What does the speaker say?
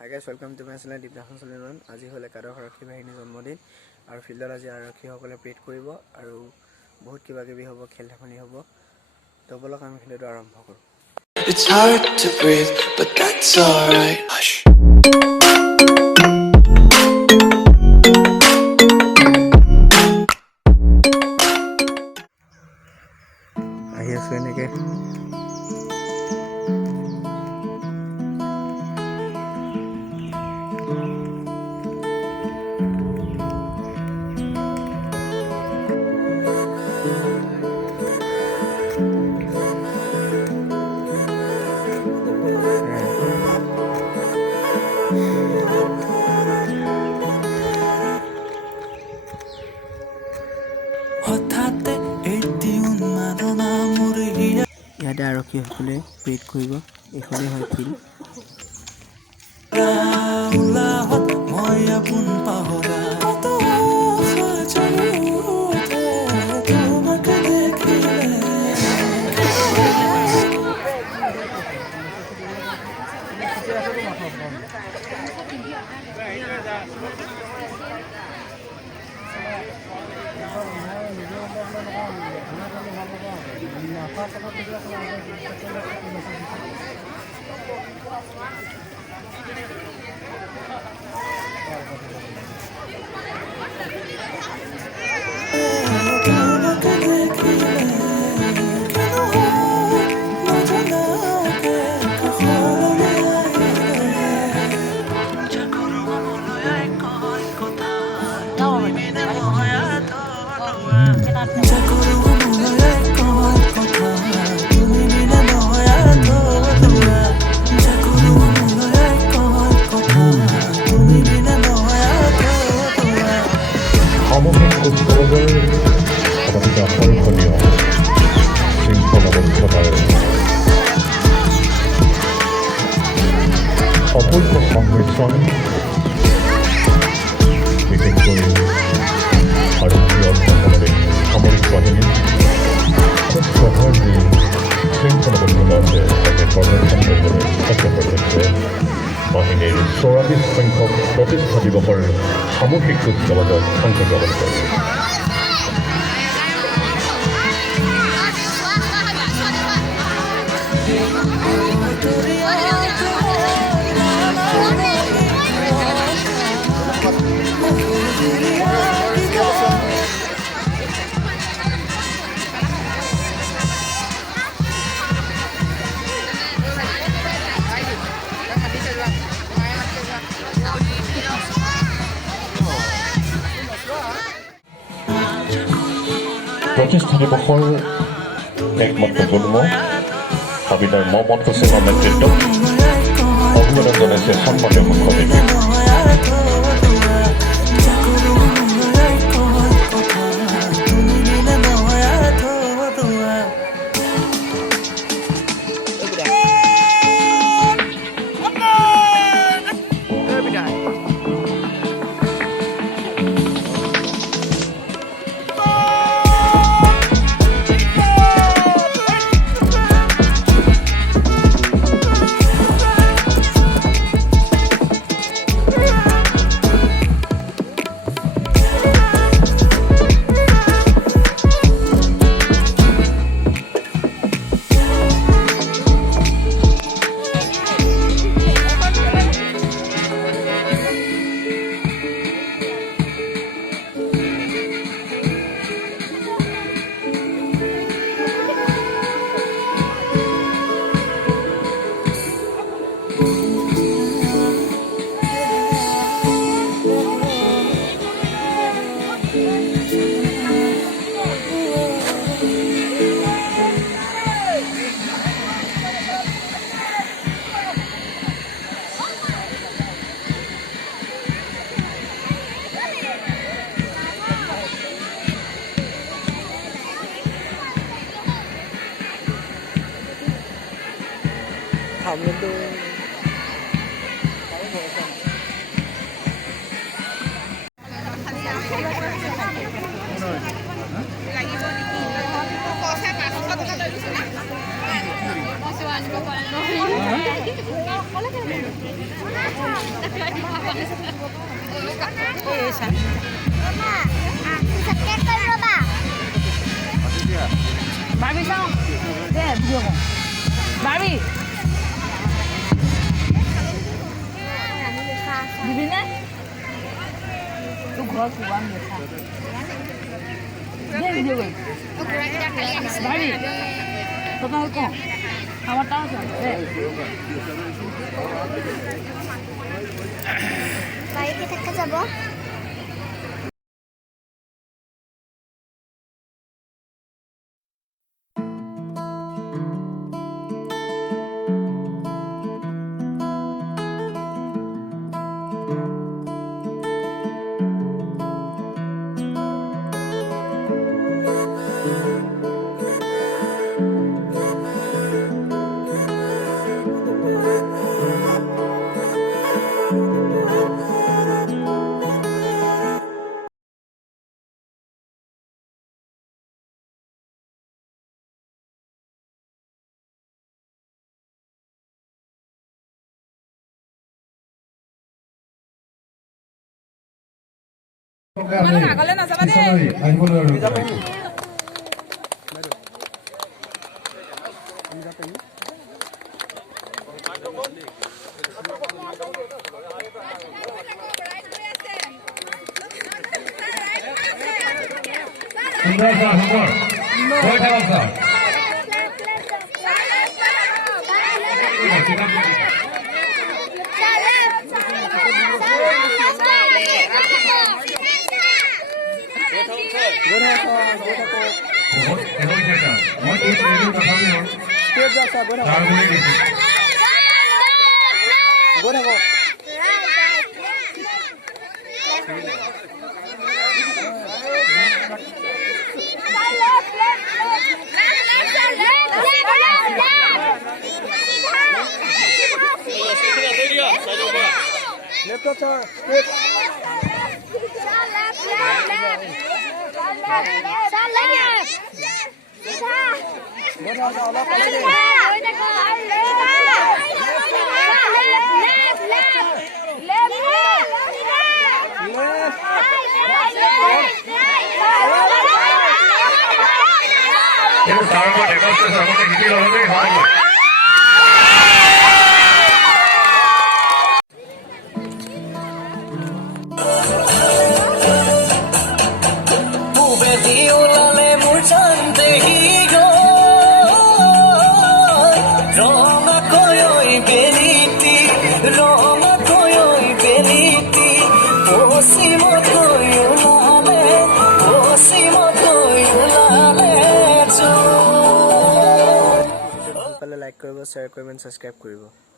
Hi guys, welcome to my channel Dipnasan Suleiman. আজি হলে একাদশ আৰক্ষী বাহিনী জন্মদিন আৰু ফিল্ডত আজি আৰক্ষীসকলে পেৰেড কৰিব আৰু বহুত কিবা কিবি হ'ব, খেল ধেমালি হ'ব। তো বলক আমি খেলটো আৰম্ভ কৰোঁ। It's hard to breathe, but that's alright. Hush. আহি আছো এনেকৈ ইয়াতে আৰক্ষীসকলে পেৰেড কৰিব। এইখনেই হয় ফিল্ড। সামূহিক কুচকাৱাজৰ সমাজত আকৰ্ষণীয় শৃংখলাবদ্ধতাৰ অপূৰ্ব সংমিশ্ৰণ, বিশেষকৈ আৰক্ষী অৰ্ধসামৰিক সামৰিক বাহিনী খুব সহজে শৃংখলাবদ্ধতাৰে তাকে প্ৰদৰ্শন কৰিবলৈ সক্ষম হৈছে। বাহিনীৰ ২৪ সংখ্যক প্ৰতিষ্ঠা দিৱসৰ সামূহিক কুচকাৱাজত অংশগ্ৰহণ কৰে। প্ৰতিষ্ঠা দিৱসৰ একমাত্ৰ জন্ম হাবিদাৰ মহম্মদ হুছেইনৰ নেতৃত্বত অভিবাদন জনাইছে সন্মানীয় মুখ্যমন্ত্ৰী। Barbie sao? Thế là vừa không? Barbie. Đi bên đấy. Tôi có của anh được không? Đây vừa rồi. Barbie. Tôi nói con. Không tao rồi. Đây. Baik, kita ke Jabo. Like কৰিব, share কৰিব, subscribe কৰিব।